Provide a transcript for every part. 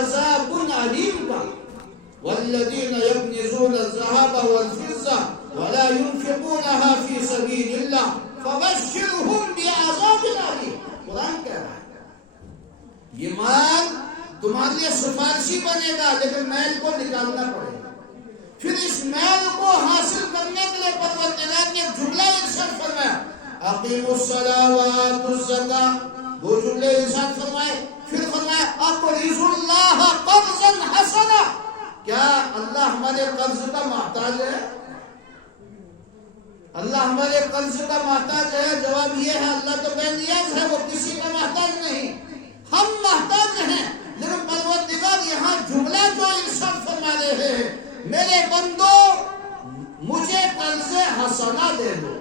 عذاب علیم کا. والذین یکنزون الذهب والفضة ولا ينفقونها في سبيل الله فبشرهم بعذاب علیم. قرآن کہہ رہا ہے یہ مال تمہارے لیے سفارشی بنے گا لیکن میل کو نکالنا پڑے گا. پھر اس میل کو حاصل کرنے کے لیے پروردگار نے جملہ ارشاد فرمایا اقیموا الصلاۃ وآتوا الزکاۃ. وہ جملے ارشاد فرمائے. پھر فرمایا اقرضوا اللہ قرضا حسنا. کیا اللہ ہمارے قرض کا محتاج ہے؟ اللہ ہمارے قرض کا محتاج ہے؟ جواب یہ ہے اللہ تو بے نیاز ہے، وہ کسی کا محتاج نہیں. ہم محتاج ہیں. لیکن پروردگار یہاں جملہ جو ارشاد فرما رہے ہیں میرے بندو مجھے قرض حسنہ دے دو.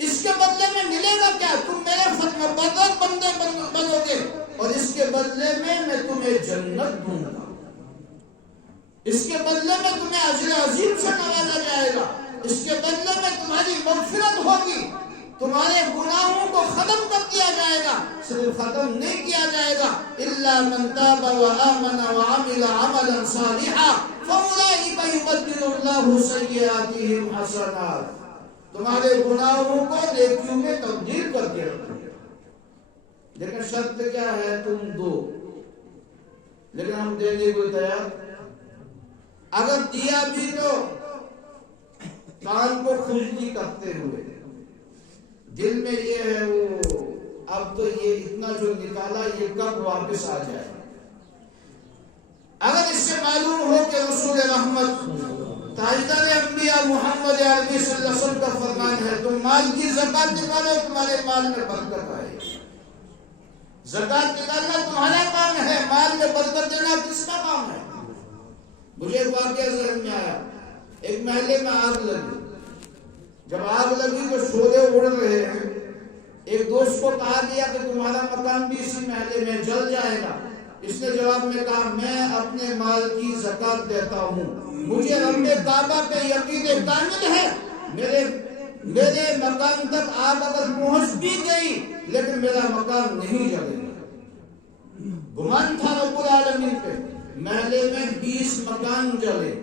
اس کے بدلے میں ملے گا کیا؟ تم میرے بردار بندے بنو گے اور اس کے بدلے میں تمہیں جنت دوں گا. اس کے بدلے میں تمہیں اجر عظیم سے نوازا جائے گا. اس کے بدلے میں تمہاری مغفرت ہوگی. تمہارے گناہوں کو ختم کر دیا جائے گا. صرف ختم نہیں کیا جائے گا الا من تاب وآمن وعمل عملا صالحا فاولئک یبدل اللہ سیئاتہم حسنات. تمہارے گناہوں کو نیکیوں میں تبدیل کر کے رکھو. لیکن شرط کیا ہے؟ تم دو. لیکن ہم دینے کو تیار. اگر دیا بھی تو کان کو کھجلی کرتے ہوئے، دل میں یہ ہے وہ اب تو یہ اتنا جو نکالا یہ کب واپس آ جائے. اگر اس سے معلوم ہو کہ رسول رحمت تاجدار انبیاء محمد عربی صلی اللہ علیہ وسلم کا فرمان ہے تم مال کی زکات نکالو تمہارے مال میں برکت آئے. زکات نکالنا تمہارا کام ہے، مال میں برکت دینا کس کا کام ہے؟ مجھے ایک واقعہ ذہن میں آیا. ایک محلے میں آگ لگی. جب آگ لگی تو شعلے اڑ رہے ہیں. ایک دوست کو کہا گیا کہ تمہارا مکان بھی اسی محلے میں جل جائے گا. اس نے جواب میں کہا میں اپنے مال کی زکات دیتا ہوں. مجھے رب کعبہ پہ یقین کامل ہے میرے مکان تک آگ اگر پہنچ بھی گئی لیکن میرا مکان نہیں جلے گا. گمان تھا رب العالمین پہ. محلے میں 20 مکان جلے،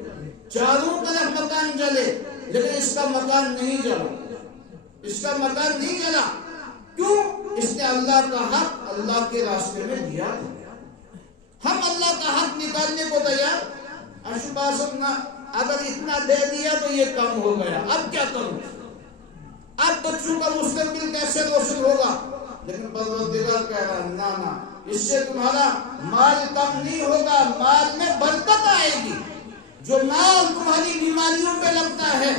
چاروں طرف مکان جلے لیکن اس کا مکان نہیں جلا. اس کا مکان نہیں جلا. کیوں؟ اس نے اللہ کا حق اللہ کے راستے میں دیا تھا. ہم اللہ کا حق نکالنے کو تیار. اگر اتنا دے دیا تو یہ کم ہو گیا، اب کیا کروں؟ اب بچوں کا مستقبل کیسے روشن ہوگا؟ لیکن پروردگار کہہ رہا نہ اس سے تمہارا مال کم نہیں ہوگا، مال میں برکت آئے گی. جو مال تمہاری بیماریوں پہ لگتا ہے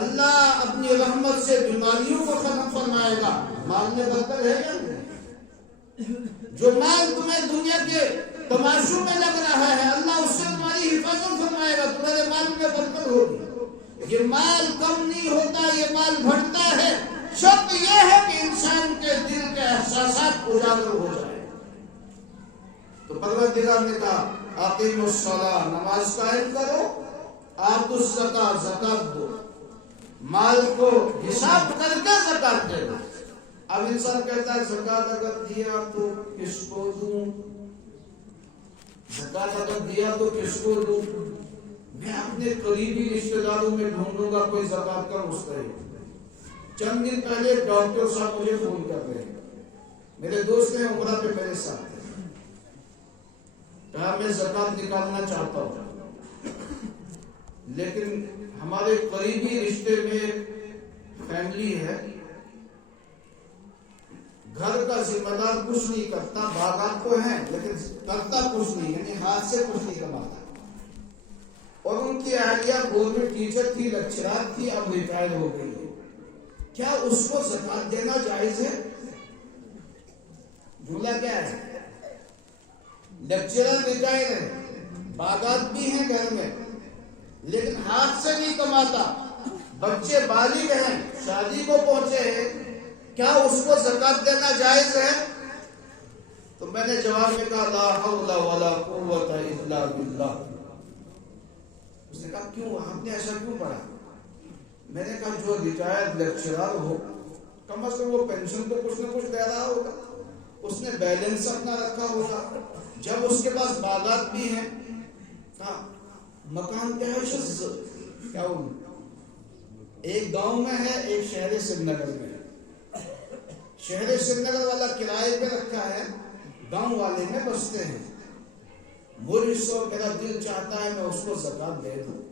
اللہ اپنی رحمت سے بیماریوں کو ختم فرمائے گا. مال میں برکت ہے یا نہیں؟ جو مال تمہیں دنیا کے تماشوں میں لگ رہا ہے اللہ اس سے تمہاری حفاظت فرمائے گا، تمہارے مال میں برکت ہوگی. یہ مال کم نہیں ہوتا، یہ مال بڑھتا ہے. شرط یہ ہے کہ انسان کے دل کے احساسات اجاگر ہو جائے. تو پروردگار نے کہا اقیموا الصلاۃ، نماز قائم کرو، آتوا الزکاۃ، زکات دو. مال کو حساب کر کے زکات دے دو. اب انسان کہتا ہے زکات اگر دیا تو کس کو دوں؟ زکات اگر دیا تو کس کو دوں؟ میں اپنے قریبی رشتہ داروں میں ڈھونڈوں گا کوئی زکات کا مستحق. چند دن پہلے ڈاکٹر صاحب مجھے فون کر رہے ہیں. میرے دوست ہیں عمرہ پہ میرے ساتھ. کہا میں زکات نکالنا چاہتا ہوں لیکن ہمارے قریبی رشتے میں فیملی ہے، گھر کا ذمہ دار کچھ نہیں کرتا، باغات تو ہیں لیکن کرتا کچھ نہیں، یعنی ہاتھ سے کچھ نہیں کماتا. اور ان کی اہلیہ گورنمنٹ ٹیچر تھی، لیکچرار تھی، اب ریٹائر ہو گئی ہے. کیا اس کو زکات دینا جائز ہے؟ جملہ کیا ہے؟ لیکچرر ریٹائر ہے، باغات بھی ہیں گھر میں لیکن ہاتھ سے نہیں کماتا، بچے بالغ ہیں، شادی کو پہنچے ہیں، کیا اس کو زکات دینا جائز ہے؟ تو میں نے جواب میں کہا لا حول ولا قوت الا باللہ. اس نے کہا کیوں آپ نے ایسا کیوں پڑھا؟ میں نے کہا جو ریٹائرڈ لیکچرر ہو کم از کم وہ پینشن تو کچھ نہ کچھ دے رہا ہوگا، اس نے بیلنس اپنا رکھا ہوگا. جب اس کے پاس باغات بھی ہیں, مکان کیا ہے, کیا ایک گاؤں میں ہے, ایک شہر سری نگر میں ہے. شہر سری نگر والا کرائے پہ رکھا ہے, گاؤں والے میں بستے ہیں. مجھ سے میرا دل چاہتا ہے میں اس کو زکات دے دوں.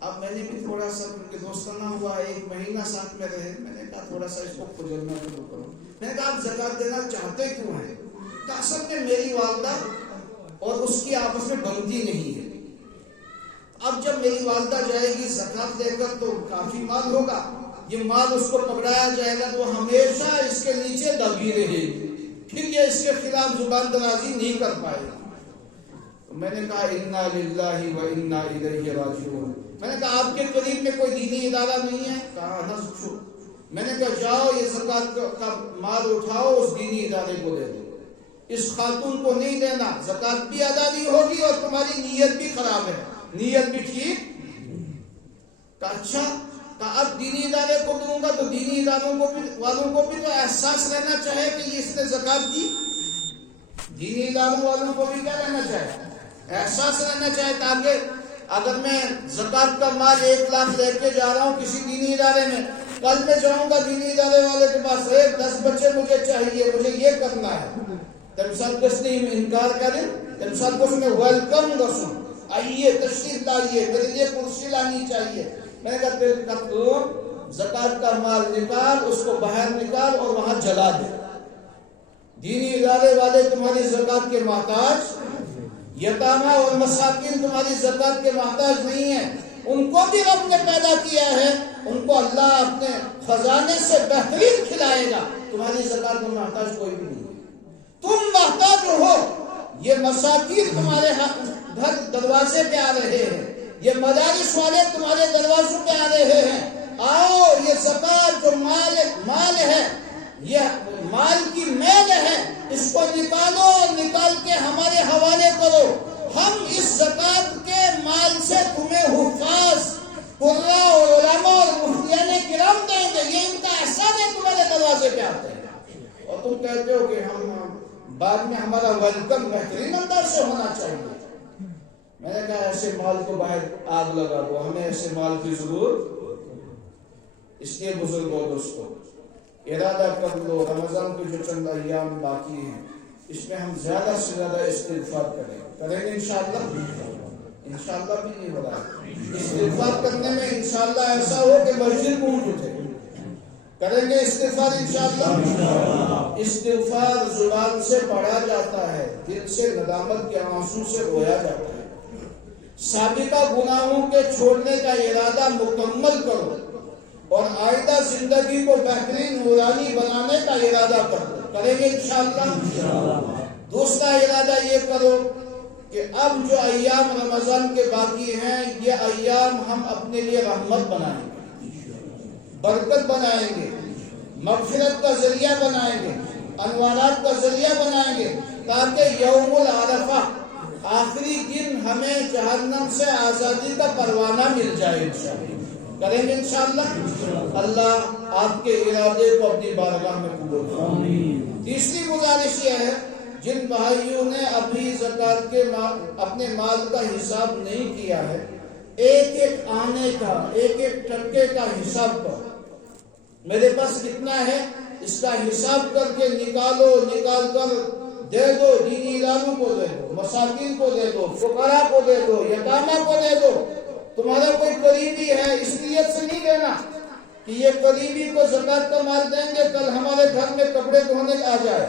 اب میں نے بھی تھوڑا سا کیونکہ دوستانہ ہوا, 1 مہینہ ساتھ میں رہے, میں نے کہا تھوڑا سا اس کو کھجلنا شروع کروں. میں نے کہا آپ زکات دینا چاہتے کیوں ہیں؟ کہ اصل میں میری والدہ اور اس کی آپس میں بنتی نہیں ہے. اب جب میری والدہ جائے گی زکات دے کر تو کافی مال ہوگا, یہ مال اس کو پکڑایا جائے گا تو ہمیشہ اس کے نیچے دبی رہے گی, پھر یہ اس کے خلاف زبان درازی نہیں کر پائے گا. میں نے کہا انا للہ و انا الیہ راجعون. میں نے کہا آپ کے قریب میں کوئی دینی ادارہ نہیں ہے؟ کہا نہ. میں نے کہا جاؤ یہ زکات کا مال اٹھاؤ, اس دینی ادارے کو دے دو. اس خاتون کو نہیں دینا, زکات بھی ادا نہیں ہوگی اور تمہاری نیت بھی خراب ہے, نیت بھی ٹھیک. کہا اچھا. کہا اب دینی ادارے کو دوں گا تو دینی اداروں کو بھی والوں کو بھی تو احساس رہنا چاہے کہ اس نے زکات دی. دینی اداروں والوں کو بھی کیا رہنا چاہے, احساس رہنا چاہے, تاکہ اگر میں زکات کا مال 1 لاکھ لے کے جا رہا ہوں کسی دینی ادارے میں, کل میں جاؤں گا دینی ادارے والے کے پاس, 10 بچے مجھے چاہیے, مجھے یہ کرنا ہے. تمثال کس نے انکار کرے, تمثال کو میں ویلکم رسوں, آئیے تشریف لائیے, میرے لیے کرسی لانی چاہیے. میں نے کہا پھر تو زکات کا مال نکال, اس کو باہر نکال اور وہاں جلا دے. دینی ادارے والے تمہاری زکات کے محتاج, یتامہ اور مساکین تمہاری زکات کے محتاج نہیں ہیں. ان کو بھی رب نے پیدا کیا ہے, ان کو اللہ اپنے خزانے سے بہترین کھلائے گا. تمہاری زکات میں محتاج کوئی بھی نہیں ہے, تم محتاج ہو. یہ مساکین تمہارے گھر دروازے پہ آ رہے ہیں, یہ مدارس والے تمہارے دروازوں پہ آ رہے ہیں. آؤ یہ زکات جو مال ہے, یہ مال کی میل ہے, اس کو نکالو اور نکال کے ہمارے حوالے کرو. ہم اس زکات کے مال سے تمہیں حفاظ, قرا اور علماء اور مفتیان کرام دیں گے. یہ ان کا احسان ہے, تمہارے دروازے پہ آتے ہیں. اور تم کہتے ہو کہ ہم بعد میں ہمارا ویلکم بہترین انداز سے ہونا چاہیے. میں نے کہا ایسے مال کو باہر آگ لگا دو, ہمیں ایسے مال کی ضرورت. اس لیے بزرگوں دوستوں ارادہ کر لو, رمضان کے جو چند ایام باقی ہیں اس میں ہم زیادہ سے زیادہ استغفار کریں گے انشاءاللہ. انشاءاللہ بھی نہیں ہو رہا ہے. استغفار کرنے میں انشاءاللہ ایسا ہو کہ مسجد گونج اٹھے. کریں گے استغفار انشاءاللہ. استغفار زبان سے پڑھا جاتا ہے, دل سے ندامت کے آنسو سے رویا جاتا ہے. سابقہ گناہوں کے چھوڑنے کا ارادہ مکمل کرو اور آئندہ زندگی کو بہترین نورانی بنانے کا ارادہ کرو. کریں گے انشاءاللہ. دوسرا ارادہ یہ کرو کہ اب جو ایام رمضان کے باقی ہیں یہ ایام ہم اپنے لیے رحمت بنائیں گے, برکت بنائیں گے, مغفرت کا ذریعہ بنائیں گے, انوارات کا ذریعہ بنائیں گے, تاکہ یوم العرفہ آخری دن ہمیں جہنم سے آزادی کا پروانہ مل جائے انشاءاللہ. کریں گے انشاءاللہ. اللہ آپ کے ارادے کو اپنی بارگاہ میں قبول کرے. تیسری گزارش یہ ہے, جن بھائیوں نے ابھی زکات کے اپنے مال کا حساب نہیں کیا ہے, ایک ایک آنے کا, ایک ایک ٹکے کا حساب کرو. میرے پاس کتنا ہے اس کا حساب کر کے نکالو, نکال کر دے دو. دینی اداروں کو دے دو, مساکین کو دے دو, فقراء کو دے دو, یتامہ کو دے دو. تمہارا کوئی قریبی ہے, اس نیت سے نہیں دینا کہ یہ قریبی کو زکات کا مال دیں گے, کل ہمارے گھر میں کپڑے دھونے آ جائے,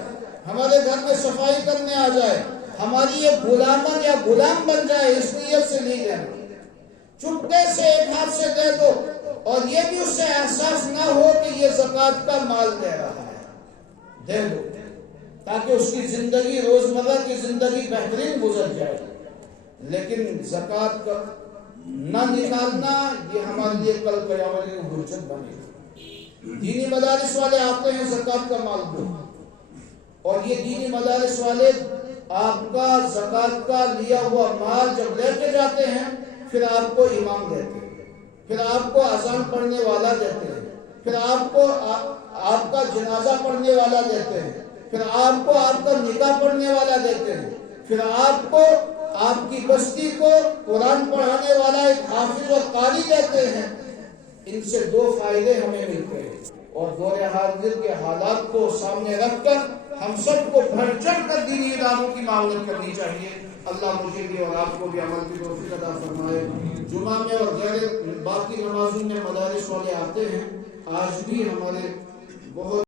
ہمارے گھر میں صفائی کرنے آ جائے, ہماری یہ غلامن یا غلام بن جائے. اس نیت سے نہیں دینا. چپکے سے ایک ہاتھ سے دے دو, اور یہ بھی اس سے احساس نہ ہو کہ یہ زکات کا مال دے رہا ہے. دے دو تاکہ اس کی زندگی, روزمرہ کی زندگی بہترین گزر جائے. لیکن زکات کا نہ نکالنا یہ ہمارے لیے کل قیامت میں حجت بنے گا. دینی مدارس والے آتے ہیں زکات کا مال دو, اور یہ دینی مدارس والے آپ کا زکات کا لیا ہوا مال جب لے کے جاتے ہیں, پھر آپ کو امام دیتے ہیں, پھر آپ کو اذان پڑھنے والا دیتے ہیں, پھر آپ کو آپ کا جنازہ پڑھنے والا دیتے ہیں, پھر آپ کو آپ کا نکاح پڑھنے والا دیتے ہیں، پھر آپ کو آپ کی بستی کو قرآن پڑھانے والا ایک حافظ اور قاری دیتے ہیں۔ ان سے دو فائدے ہمیں ملتے ہیں، اور دور حاضر کے حالات کو سامنے رکھ کر ہم سب کو بڑھ چڑھ کر دینی اداروں کی معاونت کرنی چاہیے۔ اللہ مجھے بھی اور آپ کو بھی عمل کی توفیق عطا فرمائے۔ جمعہ میں اور غیر باقی نمازوں میں مدارس والے آتے ہیں، آج بھی ہمارے بہت